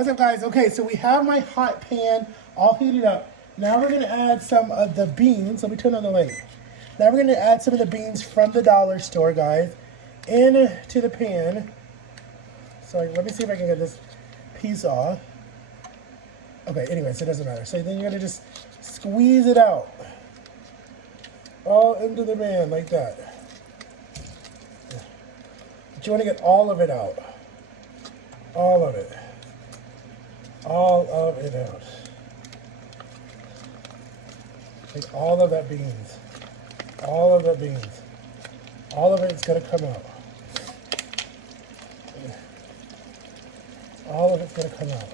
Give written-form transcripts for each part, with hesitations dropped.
What's up, guys? Okay, so we have my hot pan all heated up. Now we're gonna add some of the beans. Let me turn on the light. Now we're gonna add some of the beans from the dollar store, guys, into the pan. So let me see if I can get this piece off. Okay, anyways, it doesn't matter. So then you're gonna just squeeze it out. All into the pan like that. But you wanna get all of it out. All of it. All of it out. Like all of that beans. All of that beans. All of it's gonna come out. All of it's gonna come out.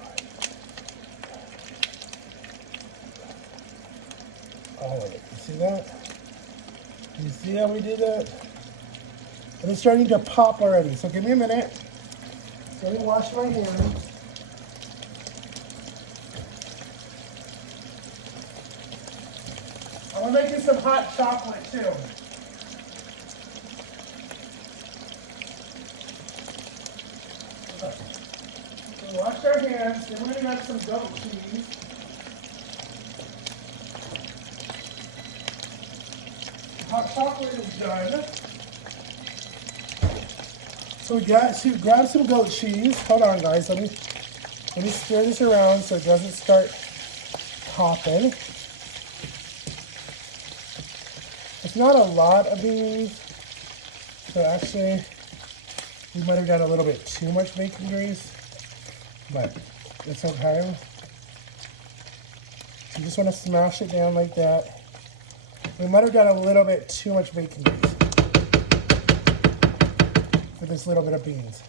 All of it. You see that? You see how we did that? And it's starting to pop already. So give me a minute. Let me wash my hands. I'm gonna make you some hot chocolate too. Okay. So wash our hands, then we're gonna add some goat cheese. Hot chocolate is done. So we got to grab some goat cheese. Hold on, guys. Let me stir this around so it doesn't start popping. It's not a lot of beans, so actually we might have got a little bit too much bacon grease, but it's okay. You just want to smash it down like that. We might have got a little bit too much bacon grease for this little bit of beans.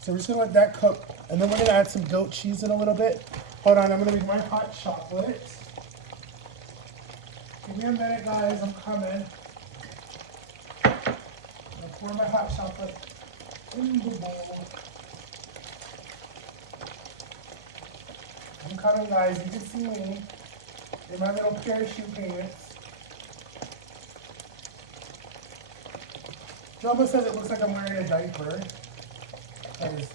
So we're just gonna let that cook, and then we're gonna add some goat cheese in a little bit. Hold on, I'm gonna make my hot chocolate. Give me a minute, guys, I'm coming. I'm gonna pour my hot chocolate in the bowl. I'm coming, guys, you can see me in my little parachute pants. It almost says it looks like I'm wearing a diaper. I don't know.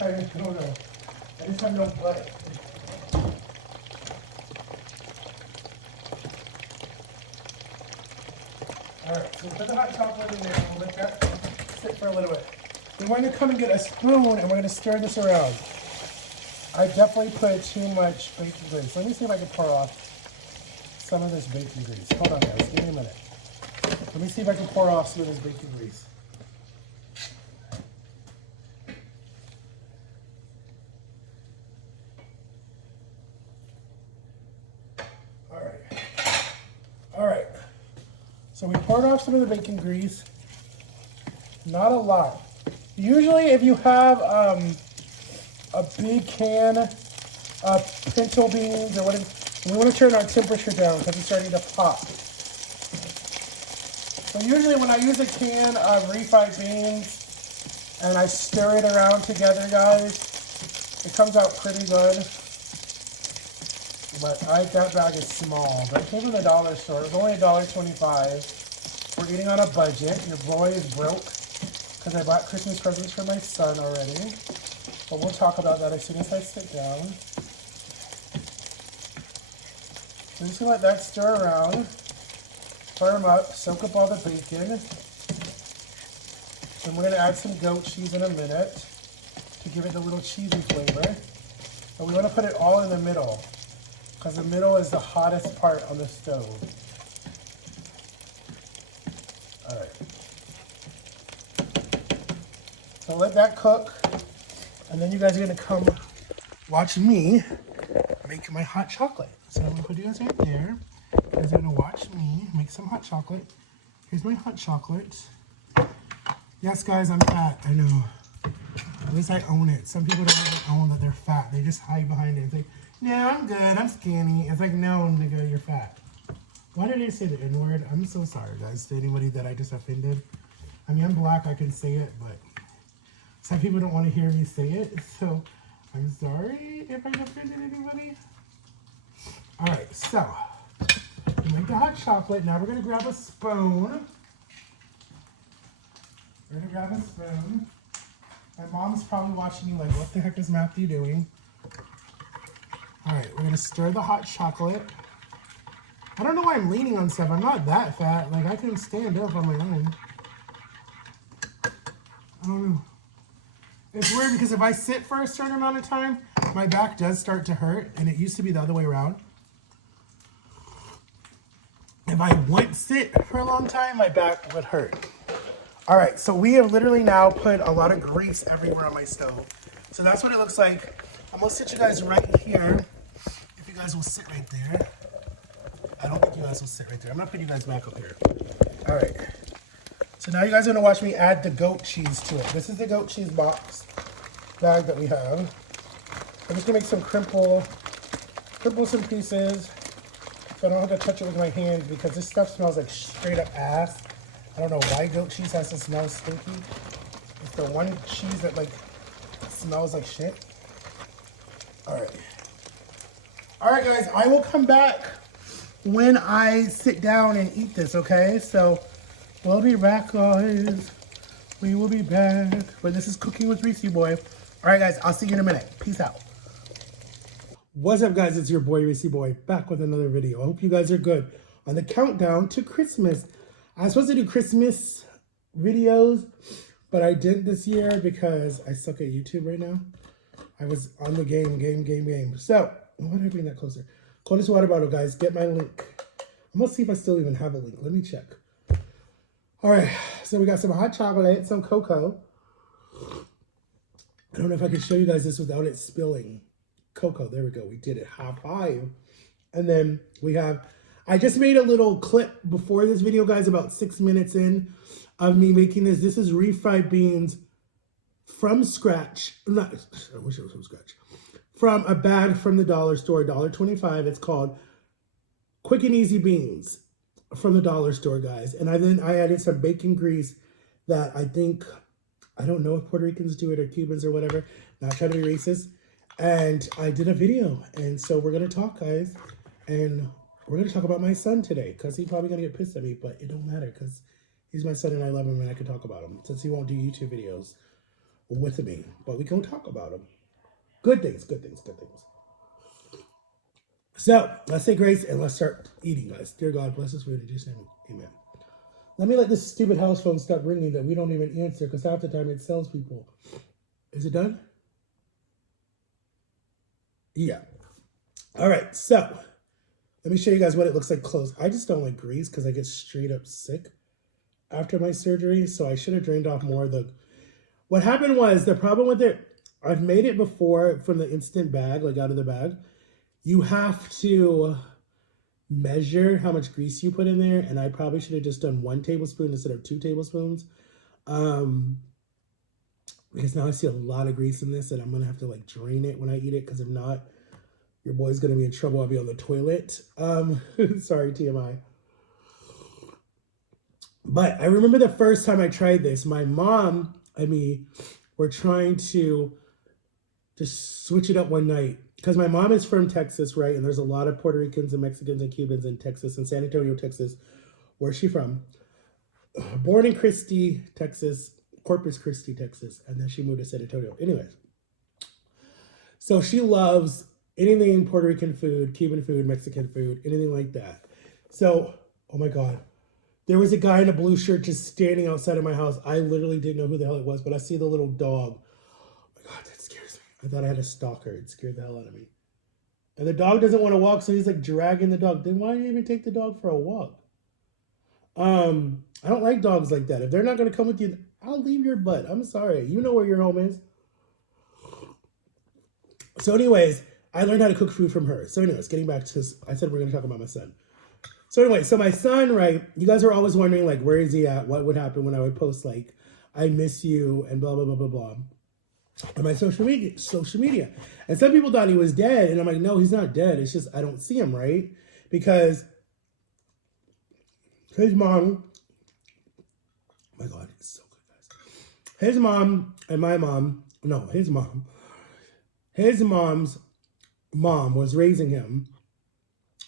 I just have no butt. Alright, so put the hot chocolate in there and we'll let that sit for a little bit. Then we're going to come and get a spoon and we're going to stir this around. I definitely put too much bacon grease. Let me see if I can pour off some of this bacon grease. Hold on, guys. Give me a minute. Let me see if I can pour off some of this bacon grease. All right. So we poured off some of the bacon grease. Not a lot. Usually if you have a big can of pinto beans or whatever, we want to turn our temperature down because it's starting to pop. So usually when I use a can of refried beans and I stir it around together, guys, it comes out pretty good. But that bag is small. But it came from the dollar store. It was only $1.25. We're eating on a budget. Your boy is broke because I bought Christmas presents for my son already. But we'll talk about that as soon as I sit down. So I'm just going to let that stir around. Firm up, soak up all the bacon. And we're going to add some goat cheese in a minute to give it the little cheesy flavor. But we want to put it all in the middle because the middle is the hottest part on the stove. All right. So let that cook. And then you guys are going to come watch me make my hot chocolate. So I'm going to put you guys right there. You guys are going to watch me make some hot chocolate. Here's my hot chocolate. Yes, guys, I'm fat. I know. At least I own it. Some people don't even own that they're fat. They just hide behind it. It's like, no, I'm good. I'm skinny. It's like, no, nigga, you're fat. Why did I say the N-word? I'm so sorry, guys, to anybody that I just offended. I mean, I'm black. I can say it, but some people don't want to hear me say it. So I'm sorry if I offended anybody. All right, so we make the hot chocolate. Now we're going to grab a spoon. We're going to grab a spoon. My mom's probably watching me like, what the heck is Matthew doing? All right, we're gonna stir the hot chocolate. I don't know why I'm leaning on stuff. I'm not that fat. Like, I can stand up on my own. I don't know. It's weird because if I sit for a certain amount of time, my back does start to hurt, and it used to be the other way around. If I wouldn't sit for a long time, my back would hurt. All right, so we have literally now put a lot of grease everywhere on my stove. So that's what it looks like. I'm gonna sit you guys right here. If you guys will sit right there. I don't think you guys will sit right there. I'm gonna put you guys back up here. All right. So now you guys are gonna watch me add the goat cheese to it. This is the goat cheese box bag that we have. I'm just gonna make some crinkle some pieces so I don't have to touch it with my hands because this stuff smells like straight up ass. I don't know why goat cheese has to smell stinky. It's the one cheese that like smells like shit. All right. All right, guys, I will come back when I sit down and eat this, okay? So we'll be back, guys. We will be back. But this is Cooking with Reese Boy. All right, guys, I'll see you in a minute. Peace out. What's up, guys? It's your boy, Reese Boy, back with another video. I hope you guys are good. On the countdown to Christmas. I was supposed to do Christmas videos, but I didn't this year because I suck at YouTube right now. I was on the game. So, why did I bring that closer? Coldest water bottle, guys. Get my link. I'm going to see if I still even have a link. Let me check. All right. So, we got some hot chocolate, some cocoa. I don't know if I can show you guys this without it spilling. Cocoa. There we go. We did it. High five. And then we have... I just made a little clip before this video, guys, about 6 minutes in of me making this. This is refried beans from scratch. I wish it was from scratch. From a bag from the dollar store, $1.25. It's called Quick and Easy Beans from the dollar store, guys. And I added some bacon grease that I don't know if Puerto Ricans do it or Cubans or whatever. Not trying to be racist. And I did a video. And so we're going to talk, guys. And we're going to talk about my son today because he's probably going to get pissed at me, but it don't matter because he's my son and I love him and I can talk about him since he won't do YouTube videos with me. But we can talk about him. Good things. So, let's say grace and let's start eating, guys. Dear God, bless us food in Jesus' name. Amen. Let me let this stupid house phone stop ringing that we don't even answer because half the time it sells people. Is it done? Yeah. All right, so... let me show you guys what it looks like close. I just don't like grease because I get straight up sick after my surgery. So I should have drained off more of the... what happened was, the problem with it, I've made it before from the instant bag, like out of the bag. You have to measure how much grease you put in there. And I probably should have just done 1 tablespoon instead of 2 tablespoons. Because now I see a lot of grease in this and I'm going to have to like drain it when I eat it. Because if not... your boy's going to be in trouble. I'll be on the toilet. Sorry, TMI. But I remember the first time I tried this, my mom and me were trying to just switch it up one night. Because my mom is from Texas, right? And there's a lot of Puerto Ricans and Mexicans and Cubans in Texas, in San Antonio, Texas. Where's she from? Born in Christie, Texas, Corpus Christi, Texas. And then she moved to San Antonio. Anyways. So she loves... anything Puerto Rican food, Cuban food, Mexican food, anything like that. So, oh my God. There was a guy in a blue shirt just standing outside of my house. I literally didn't know who the hell it was, but I see the little dog. Oh my God, that scares me. I thought I had a stalker. It scared the hell out of me. And the dog doesn't want to walk, so he's like dragging the dog. Then why do you even take the dog for a walk? I don't like dogs like that. If they're not going to come with you, I'll leave your butt. I'm sorry. You know where your home is. So anyways... I learned how to cook food from her. So anyways, getting back to this, I said we're going to talk about my son. So anyway, so my son, right, you guys are always wondering, like, where is he at? What would happen when I would post, like, I miss you and blah, blah, blah, blah, blah on my social media. And some people thought he was dead. And I'm like, no, he's not dead. It's just I don't see him, right? Because his mom, oh my God, it's so good, guys. His mom and my mom, no, his mom's mom was raising him,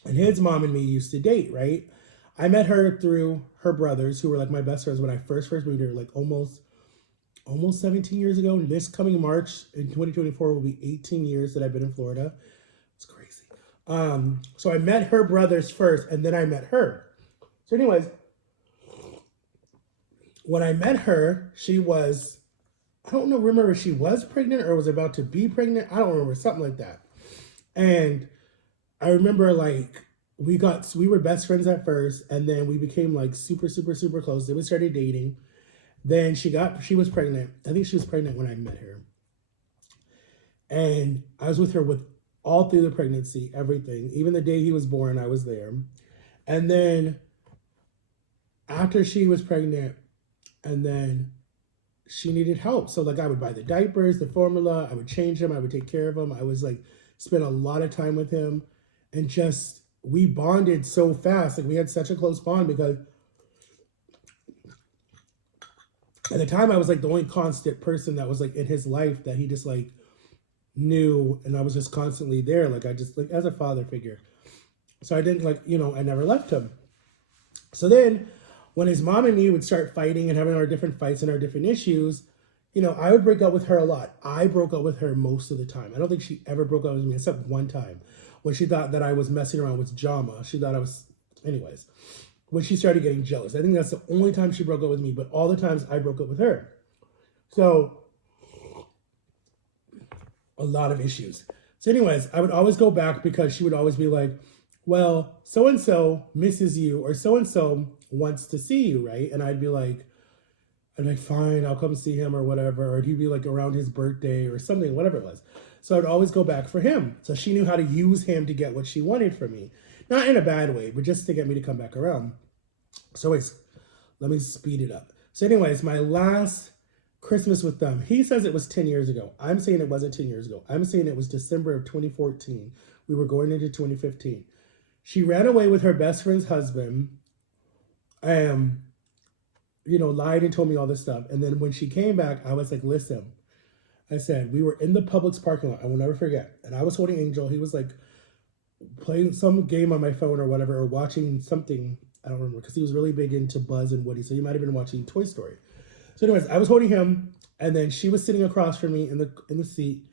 and his mom and me used to date, right? I met her through her brothers, who were like my best friends when I first moved here, like almost almost 17 years ago. This coming March in 2024 will be 18 years that I've been in Florida. It's crazy. So I met her brothers first, and then I met her. So, anyways, when I met her, she was, I don't know, remember if she was pregnant or was about to be pregnant. I don't remember, something like that. And I remember like we were best friends at first, and then we became like super, super, super close. Then we started dating. Then she was pregnant. I think she was pregnant when I met her. And I was with her with all through the pregnancy, everything. Even the day he was born, I was there. And then after she was pregnant, and then she needed help. So like I would buy the diapers, the formula, I would change them, I would take care of him. I was like, spent a lot of time with him, and just, we bonded so fast. Like we had such a close bond because at the time I was like the only constant person that was like in his life that he just like knew, and I was just constantly there. Like I just like as a father figure. So I didn't like, I never left him. So then when his mom and me would start fighting and having our different fights and our different issues, I would break up with her a lot. I broke up with her most of the time. I don't think she ever broke up with me except one time when she thought that I was messing around with Jama. She thought I was, anyways, when she started getting jealous. I think that's the only time she broke up with me, but all the times I broke up with her. So a lot of issues. So anyways, I would always go back because she would always be like, well, so-and-so misses you, or so-and-so wants to see you, right? And I'd be like, fine, I'll come see him or whatever. Or he'd be like around his birthday or something, whatever it was. So I'd always go back for him. So she knew how to use him to get what she wanted from me. Not in a bad way, but just to get me to come back around. So anyways, let me speed it up. So anyways, my last Christmas with them, he says it was 10 years ago. I'm saying it wasn't 10 years ago. I'm saying it was December of 2014. We were going into 2015. She ran away with her best friend's husband, lied and told me all this stuff. And then when she came back, I was like, listen, I said, we were in the Publix parking lot. I will never forget. And I was holding Angel. He was like playing some game on my phone or whatever, or watching something. I don't remember, because he was really big into Buzz and Woody. So he might have been watching Toy Story. So anyways, I was holding him, and then she was sitting across from me in the seat,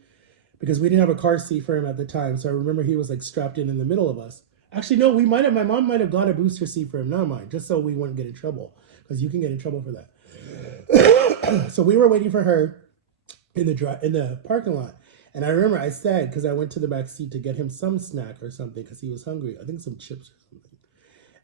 because we didn't have a car seat for him at the time. So I remember he was like strapped in the middle of us. Actually, no, my mom might have got a booster seat for him, not mine, just so we wouldn't get in trouble, because you can get in trouble for that. So we were waiting for her in the parking lot. And I remember I said, because I went to the back seat to get him some snack or something, because he was hungry, I think some chips or something.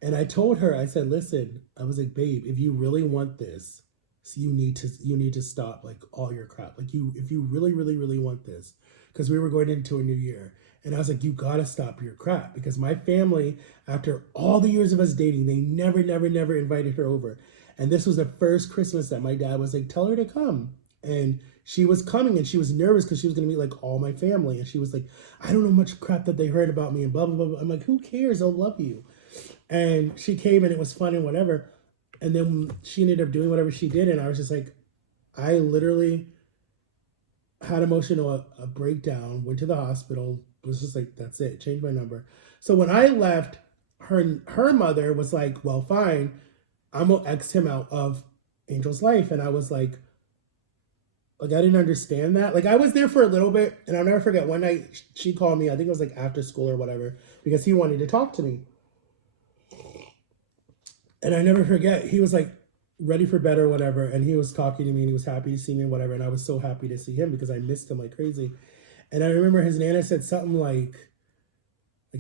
And I told her, I said, listen, I was like, babe, if you really want this, so you need to stop like all your crap. Like if you really, really, really want this, because we were going into a new year. And I was like, you gotta stop your crap, because my family, after all the years of us dating, they never, never, never invited her over. And this was the first Christmas that my dad was like, tell her to come. And she was coming, and she was nervous because she was gonna meet like all my family. And she was like, I don't know much crap that they heard about me and blah, blah, blah, blah. I'm like, who cares? They'll love you. And she came, and it was fun and whatever. And then she ended up doing whatever she did. And I was just like, I literally had emotional a breakdown, went to the hospital, was just like, that's it, changed my number. So when I left, her mother was like, well, fine, I'm gonna X him out of Angel's life. And I was like, I didn't understand that. Like I was there for a little bit, and I'll never forget one night she called me, I think it was like after school or whatever, because he wanted to talk to me. And I never forget, he was like ready for bed or whatever, and he was talking to me, and he was happy to see me and whatever, and I was so happy to see him because I missed him like crazy. And I remember his Nana said something like,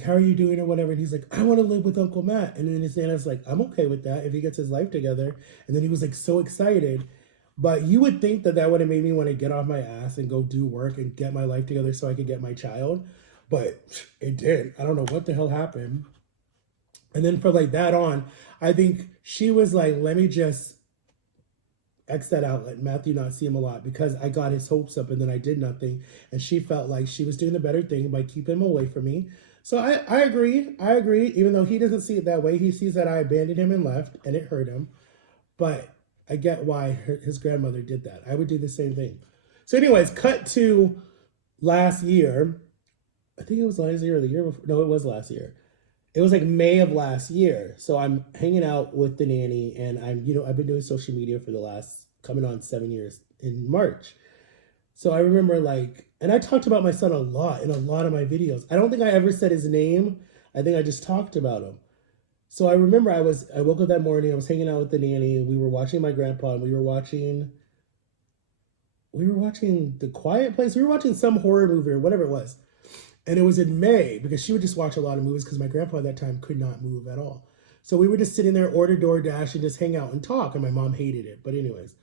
how are you doing or whatever? And he's like, I want to live with Uncle Matt. And then his Nana's like, I'm okay with that if he gets his life together. And then he was like so excited. But you would think that would have made me want to get off my ass and go do work and get my life together so I could get my child. But it didn't. I don't know what the hell happened. And then for like that on, I think she was like, let me just X that out, let Matthew not see him a lot, because I got his hopes up and then I did nothing. And she felt like she was doing the better thing by keeping him away from me. So I agree. Even though he doesn't see it that way. He sees that I abandoned him and left, and it hurt him. But I get why his grandmother did that. I would do the same thing. So anyways, cut to last year. I think it was last year or the year before. No, it was last year. It was like May of last year. So I'm hanging out with the nanny, and I've been doing social media for the last coming on 7 years, in March. So I remember like, and I talked about my son a lot in a lot of my videos. I don't think I ever said his name. I think I just talked about him. So I remember I woke up that morning, I was hanging out with the nanny, and we were watching my grandpa, and we were watching The Quiet Place. We were watching some horror movie or whatever it was. And it was in May because she would just watch a lot of movies because my grandpa at that time could not move at all. So we were just sitting there, order DoorDash, and just hang out and talk. And my mom hated it. But anyways.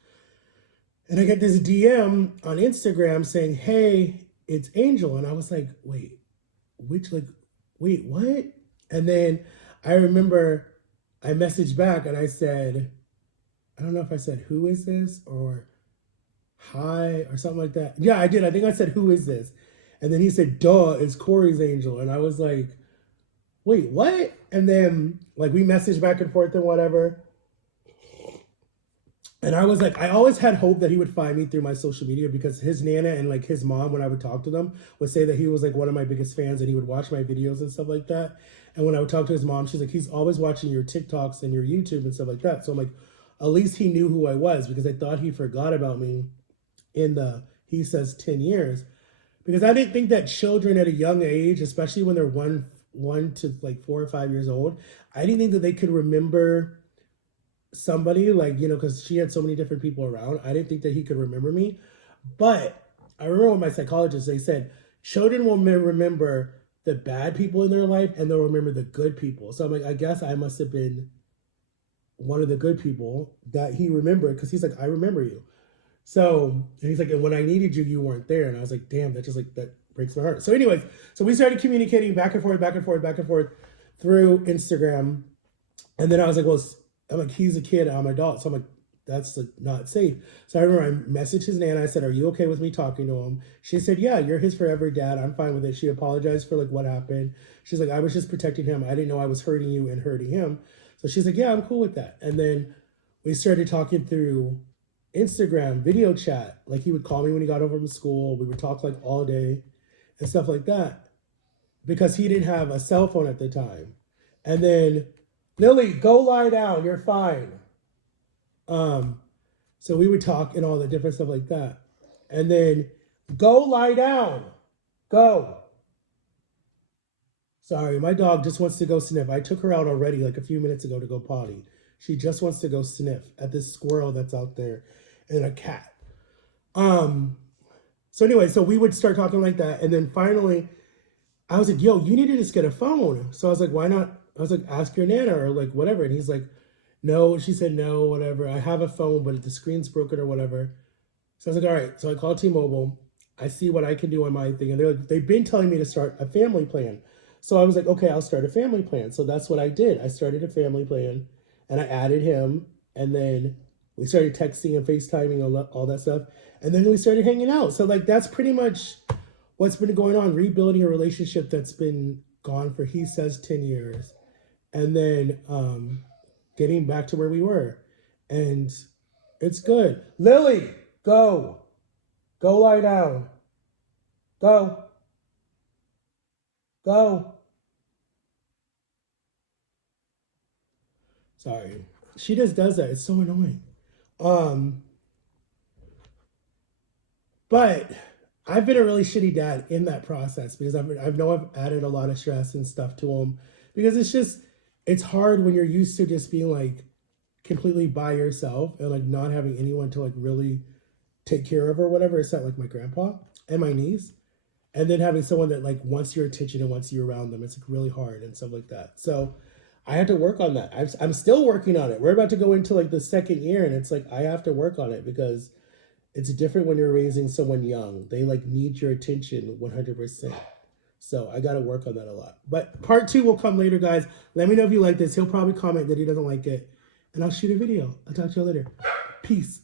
And I get this DM on Instagram saying, hey, it's Angel. And I was like, wait, what? And then I remember I messaged back and I said, I don't know if I said, who is this? Or hi, or something like that. Yeah, I did. I think I said, who is this? And then he said, duh, it's Corey's Angel. And I was like, wait, what? And then like we messaged back and forth and whatever. And I was like, I always had hope that he would find me through my social media because his Nana and like his mom, when I would talk to them, would say that he was like one of my biggest fans and he would watch my videos and stuff like that. And when I would talk to his mom, she's like, he's always watching your TikToks and your YouTube and stuff like that. So I'm like, at least he knew who I was because I thought he forgot about me in the, he says 10 years. Because I didn't think that children at a young age, especially when they're one to like 4 or 5 years old, I didn't think that they could remember somebody like, you know, because she had so many different people around. I didn't think that he could remember me. But I remember when my psychologist, they said, children will remember the bad people in their life and they'll remember the good people. So I'm like, I guess I must have been one of the good people that he remembered because he's like, I remember you. So, and he's like, and when I needed you, you weren't there. And I was like, damn, that just like, that breaks my heart. So anyways, so we started communicating back and forth through Instagram. And then I was like, well, I'm like, he's a kid, I'm an adult. So I'm like, that's like not safe. So I remember I messaged his Nana. I said, are you okay with me talking to him? She said, yeah, you're his forever dad. I'm fine with it. She apologized for like what happened. She's like, I was just protecting him. I didn't know I was hurting you and hurting him. So she's like, yeah, I'm cool with that. And then we started talking through Instagram, video chat. Like he would call me when he got home from school. We would talk like all day and stuff like that because he didn't have a cell phone at the time. And then, Lily, go lie down. You're fine. So we would talk and all the different stuff like that. And then, go lie down. Go. Sorry, my dog just wants to go sniff. I took her out already like a few minutes ago to go potty. She just wants to go sniff at this squirrel that's out there and a cat. So anyway, so we would start talking like that. And then finally, I was like, yo, you need to just get a phone. So I was like, why not? I was like, ask your Nana or like whatever. And he's like, no. She said, no, whatever. I have a phone, but the screen's broken or whatever. So I was like, all right. So I called T-Mobile. I see what I can do on my thing. And they're like, they've been telling me to start a family plan. So I was like, okay, I'll start a family plan. So that's what I did. I started a family plan and I added him. And then we started texting and FaceTiming, all that stuff. And then we started hanging out. So like, that's pretty much what's been going on, rebuilding a relationship that's been gone for, he says, 10 years. And then getting back to where we were. And it's good. Lily, go. Go lie down. Go. Go. Sorry. She just does that. It's so annoying. But I've been a really shitty dad in that process because I've added a lot of stress and stuff to him because it's hard when you're used to just being like completely by yourself and like not having anyone to like really take care of or whatever, except like my grandpa and my niece. And then having someone that like wants your attention and wants you around them, it's like really hard and stuff like that. So I had to work on that. I'm still working on it. We're about to go into like the second year and it's like, I have to work on it because it's different when you're raising someone young. They like need your attention 100%. So I got to work on that a lot. But part 2 will come later, guys. Let me know if you like this. He'll probably comment that he doesn't like it. And I'll shoot a video. I'll talk to you later. Peace.